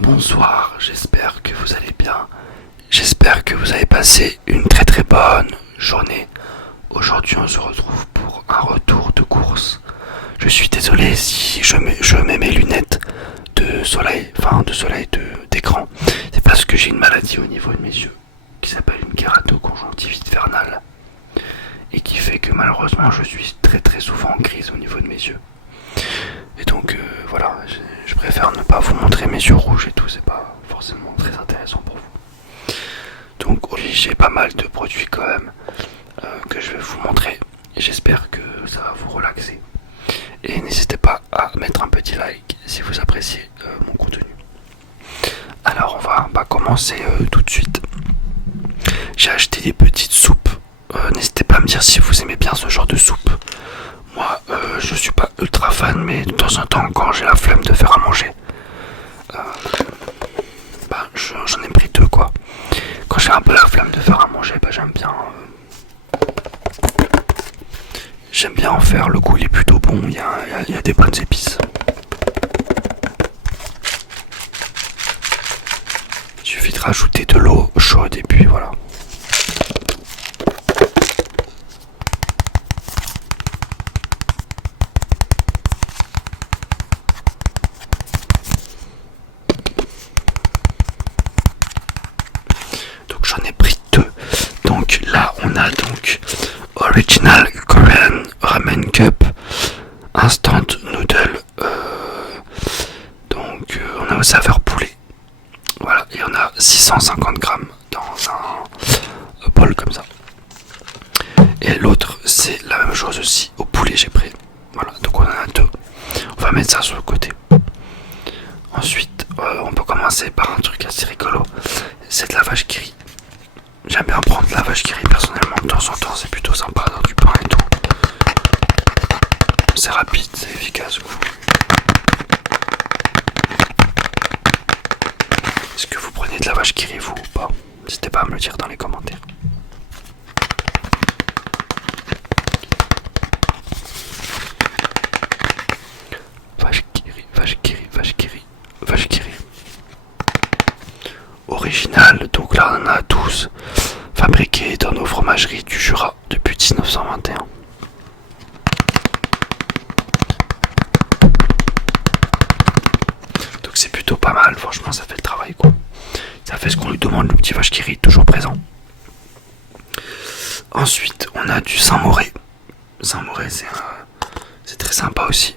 Bonsoir, j'espère que vous allez bien. J'espère que vous avez passé une très très bonne journée. Aujourd'hui on se retrouve pour un retour de course. Je suis désolé si je mets mes lunettes de soleil, d'écran. C'est parce que j'ai une maladie au niveau de mes yeux qui s'appelle une kératoconjonctivite vernale et qui fait que malheureusement je suis très très souvent en crise au niveau de mes yeux. Et donc voilà, je préfère ne pas vous montrer mes yeux rouges et tout, c'est pas forcément très intéressant pour vous. Donc oui, j'ai pas mal de produits quand même que je vais vous montrer et j'espère que ça va vous relaxer. Et n'hésitez pas à mettre un petit like si vous appréciez mon contenu. Alors on va commencer tout de suite. J'ai acheté des petites soupes. N'hésitez pas à me dire si vous aimez bien ce genre de soupe. Moi, je suis pas ultra fan, mais de temps en temps, quand j'ai la flemme de faire à manger, j'en ai pris deux quoi. Quand j'ai un peu la flemme de faire à manger, j'aime bien en faire. Le goût il est plutôt bon. Il y a des bonnes épices. Il suffit de rajouter de l'eau chaude et puis voilà. J'en ai pris deux. Donc là on a donc Original Korean Ramen Cup Instant Noodle. On a au saveur poulet. Voilà, et on a 650 grammes dans un bol comme ça. Et l'autre c'est la même chose aussi, au poulet j'ai pris. Voilà, donc on en a deux. On va mettre ça sur le côté. Ensuite on peut commencer par un truc assez rigolo. C'est de la vache qui rit. J'aime bien prendre la vache qui rit personnellement de temps en temps, c'est plutôt sympa dans du pain et tout. C'est rapide, c'est efficace quoi. Est-ce que vous prenez de la vache qui rit vous ou pas? N'hésitez pas à me le dire dans les commentaires. Vache qui rit, vache qui rit, vache qui rit, vache qui rit. Original, donc là on en a 12, fabriqués dans nos fromageries du Jura depuis 1921. Donc c'est plutôt pas mal, franchement ça fait le travail quoi. Ça fait ce qu'on lui demande, le petit vache qui rit, toujours présent. Ensuite on a du Saint-Moré. Saint-Moré c'est très sympa aussi.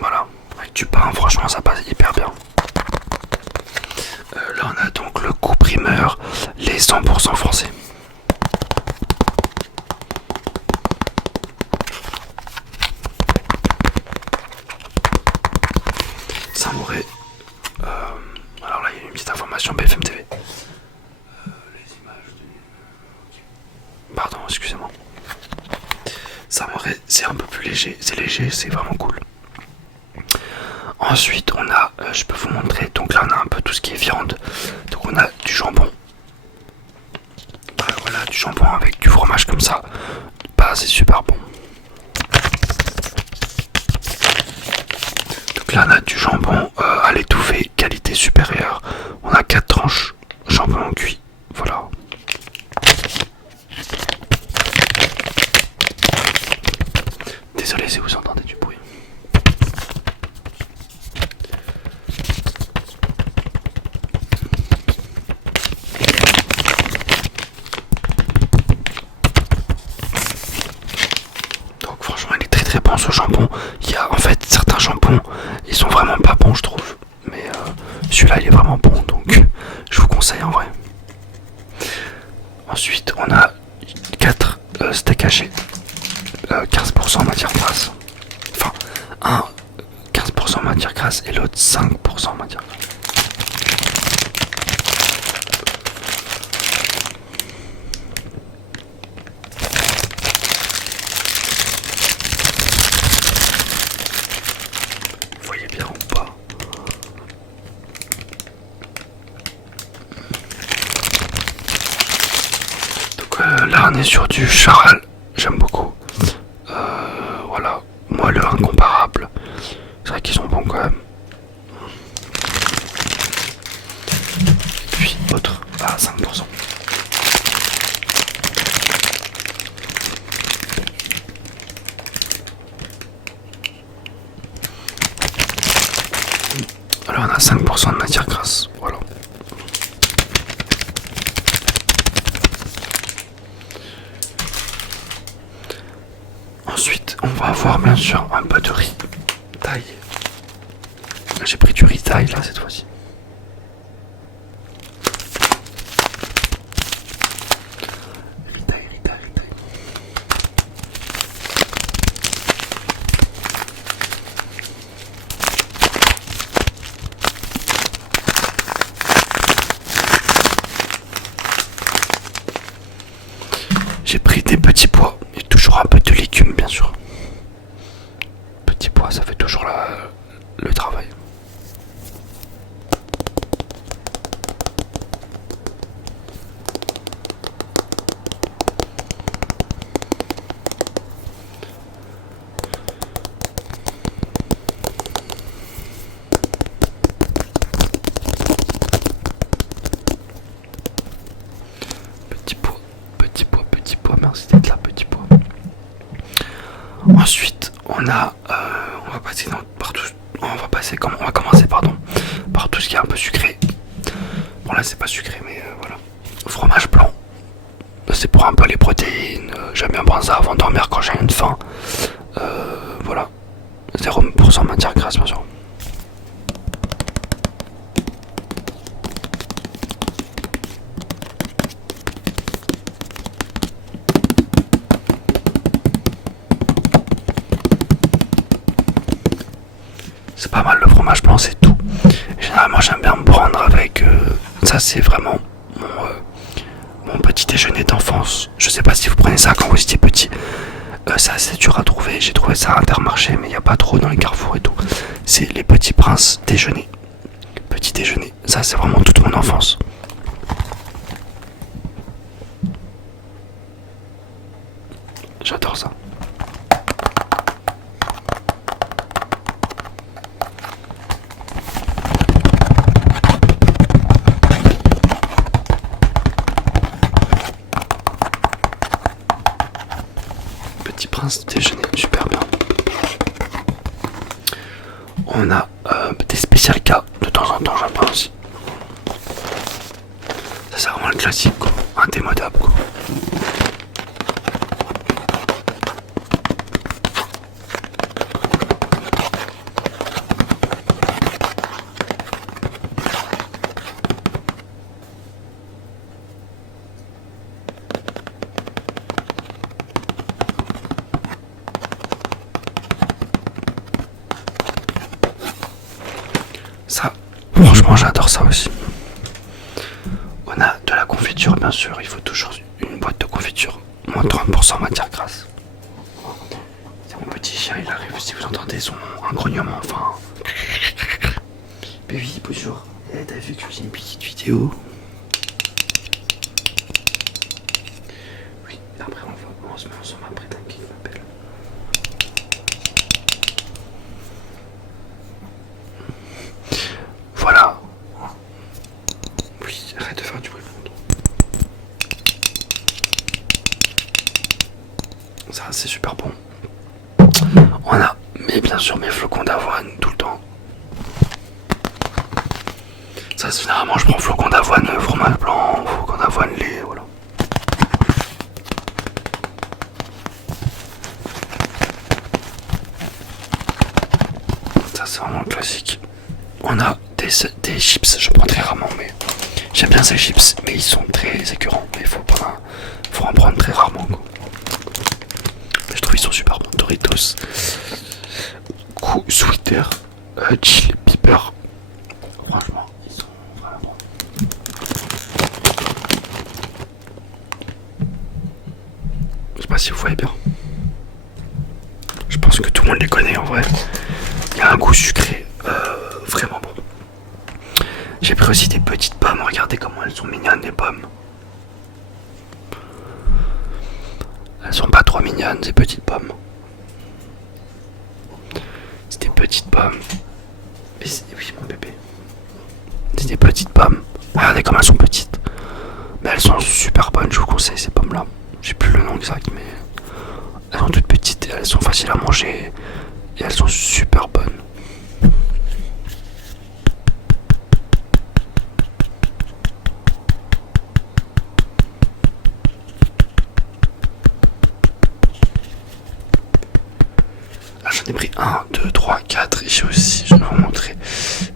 Voilà, avec du pain, franchement ça passe hyper bien. Là on a donc le goût primeur, les 100% français. Saint-Moré. Alors là il y a une petite information BFM TV. Les images de... Pardon, excusez-moi. Saint-Moré c'est un peu plus léger, c'est vraiment cool. Ensuite on a, je peux vous montrer, donc là on a un peu tout ce qui est viande. Donc on a du jambon. Voilà, du jambon avec du fromage comme ça. C'est super bon. Donc là on a du jambon à l'étouffée, qualité supérieure. On a 4 tranches jambon cuit. Voilà. Désolé si vous entendez du bruit. Donc franchement il est très très bon ce jambon. Il y a en fait certains jambons, ils sont vraiment pas bons je trouve. Mais celui-là il est vraiment bon donc je vous conseille en vrai. Ensuite on a 4 steaks hachés. 15% matière grasse. Enfin, un 15% matière grasse et l'autre 5% matière grasse. Vous voyez bien ou pas? Donc là on est sur du charal, j'aime beaucoup. Voilà, moi le incomparable. C'est vrai qu'ils sont bons quand même. vôtre à 5%. Alors on a 5% de matière grasse, voilà. Ensuite, on va avoir bien sûr un peu de riz taille. J'ai pris du riz taille là cette fois-ci. Riz taille, riz taille, riz taille. J'ai pris des petits pois et toujours un peu de légumes bien sûr. Petits pois, ça fait toujours le travail. Petits pois, petits pois, petits pois, merci d'être là, petits pois. Ensuite, on va passer par tout, on va commencer par tout ce qui est un peu sucré. Bon là c'est pas sucré mais voilà. Fromage blanc, c'est pour un peu les protéines. J'aime bien prendre ça avant de dormir quand j'ai une faim. Voilà, 0% matière grasse bien sûr. C'est pas mal le fromage blanc, c'est tout. Généralement j'aime bien me prendre avec ça, c'est vraiment mon petit déjeuner d'enfance. Je sais pas si vous prenez ça quand vous étiez petit. C'est assez dur à trouver. J'ai trouvé ça à Intermarché, mais il n'y a pas trop dans les carrefours et tout. C'est les petits princes déjeuner. Petit déjeuner. Ça, c'est vraiment toute mon enfance. J'adore ça. Petit prince déjeuner, super bien. On a des spécial cas de temps en temps, j'en prends aussi. Ça c'est vraiment le classique quoi, indémodable quoi. Ça, franchement j'adore ça aussi. On a de la confiture bien sûr, il faut toujours une boîte de confiture. Moins 30% matière grasse. C'est mon petit chien, il arrive, si vous entendez son grognement, enfin... Mais oui, bonjour. T'as vu que j'ai une petite vidéo? Oui, après on se met ensemble après, t'inquiète, il m'appelle. Voilà. Oui, arrête de faire du bruit. Ça, c'est super bon. On a, mais bien sûr, mes flocons d'avoine tout le temps. Ça, c'est généralement, je prends flocons d'avoine, fromage blanc, flocons d'avoine, lait, voilà. Ça, c'est vraiment classique. On a des chips, je prends très rarement, mais j'aime bien ces chips, mais ils sont très écœurants. Mais faut en prendre très rarement, quoi. Mais je trouve qu'ils sont super bons. Doritos, Sweeter, Chill Pepper. Franchement, ils sont vraiment bons. Je sais pas si vous voyez bien. Je pense que tout le monde les connaît en vrai. Il y a un goût sucré, vraiment bon. J'ai pris aussi des petites pommes. Regardez comment elles sont mignonnes les pommes. Elles sont pas trop mignonnes ces petites pommes. C'est des petites pommes. Oui mon bébé. C'est des petites pommes Regardez comme elles sont petites. Mais elles sont super bonnes, je vous conseille ces pommes là. J'ai plus le nom exact, mais elles sont toutes petites et elles sont faciles à manger. Et elles sont super bonnes. Là j'en ai pris 1, 2, 3, 4 et j'ai aussi, je vais vous montrer.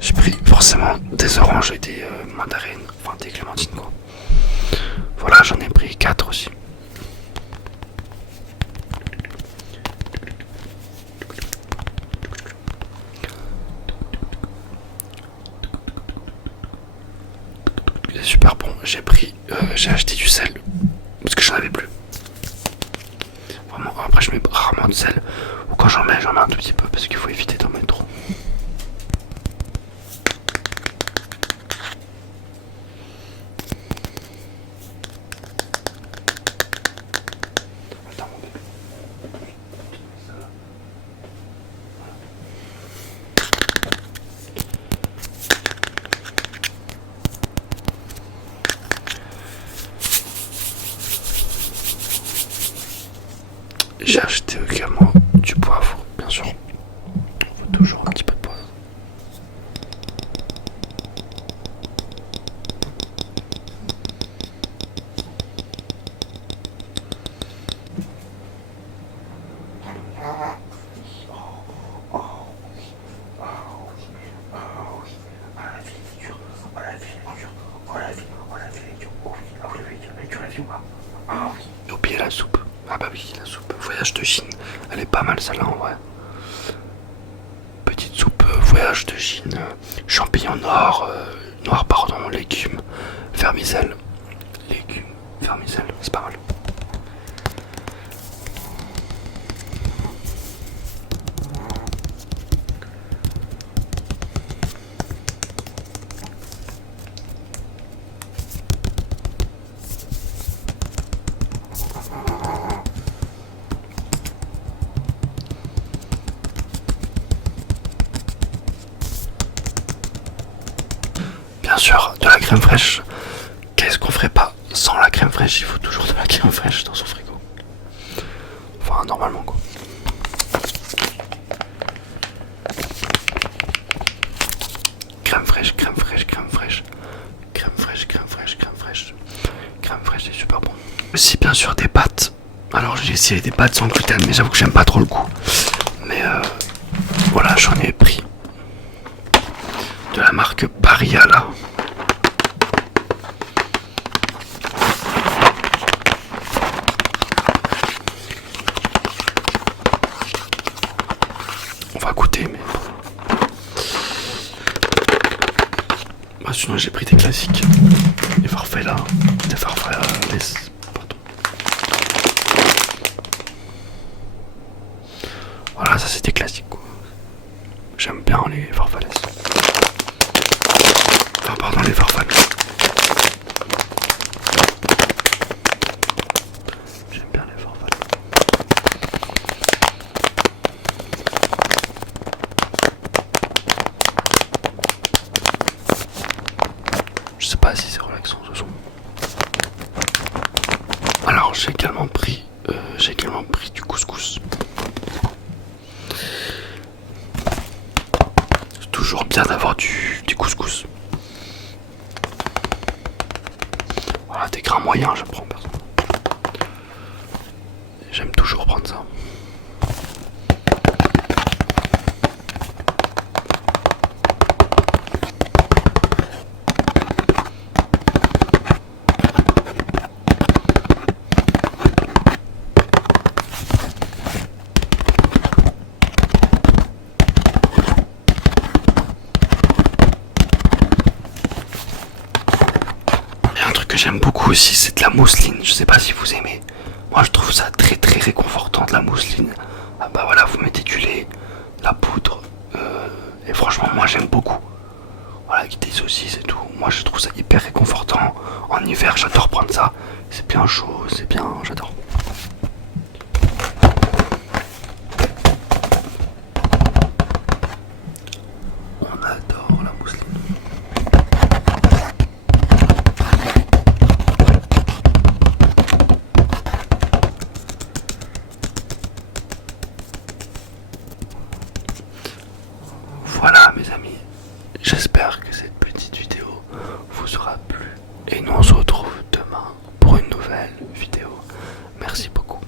J'ai pris forcément des oranges et des mandarines, enfin des clémentines quoi. Voilà, j'en ai pris 4 aussi. C'est super bon. J'ai acheté du sel parce que j'en avais plus. Vraiment, après je mets rarement de sel ou quand j'en mets un tout petit peu parce qu'il faut éviter d'en mettre trop. Attends, mon bébé. J'ai acheté également du poivre, bien sûr. Il faut toujours un petit peu de poivre. J'ai oublié la soupe. Ah bah oui, la soupe voyage de Chine. Elle est pas mal celle-là en vrai. Petite soupe voyage de Chine. Champignons noirs pardon, légumes, vermicelle. Légumes, vermicelle, c'est pas mal. Bien sûr, de la crème fraîche. Qu'est-ce qu'on ferait pas sans la crème fraîche? Il faut toujours de la crème fraîche dans son frigo. Enfin, normalement quoi. Crème fraîche, crème fraîche, crème fraîche. Crème fraîche, crème fraîche, crème fraîche. Crème fraîche, c'est super bon. Aussi, bien sûr, des pâtes. Alors, j'ai essayé des pâtes sans gluten, mais j'avoue que j'aime pas trop le goût. Mais voilà, j'en ai pris. De la marque Barilla. On va goûter, mais bah, sinon j'ai pris des classiques. Les Farfalla. Les Farfalla. Pardon. Voilà, ça c'était classique quoi. J'aime bien les Farfalles. Enfin, pardon, les Farfalles. J'aime bien les Farfalles. Je sais pas si c'est relaxant ce son. Alors j'ai également pris du couscous. C'est toujours bien d'avoir du couscous. Voilà, des grains moyens, je prends personne. J'aime toujours prendre ça. J'aime beaucoup aussi, c'est de la mousseline. Je sais pas si vous aimez. Moi, je trouve ça très très réconfortant de la mousseline. Ah bah voilà, vous mettez du lait, la poudre, et franchement, moi j'aime beaucoup. Voilà, avec des saucisses et tout. Moi, je trouve ça hyper réconfortant. En hiver, j'adore prendre ça. C'est bien chaud, c'est bien, j'adore. On adore la mousseline. mes amis, j'espère que cette petite vidéo vous aura plu. Et nous on se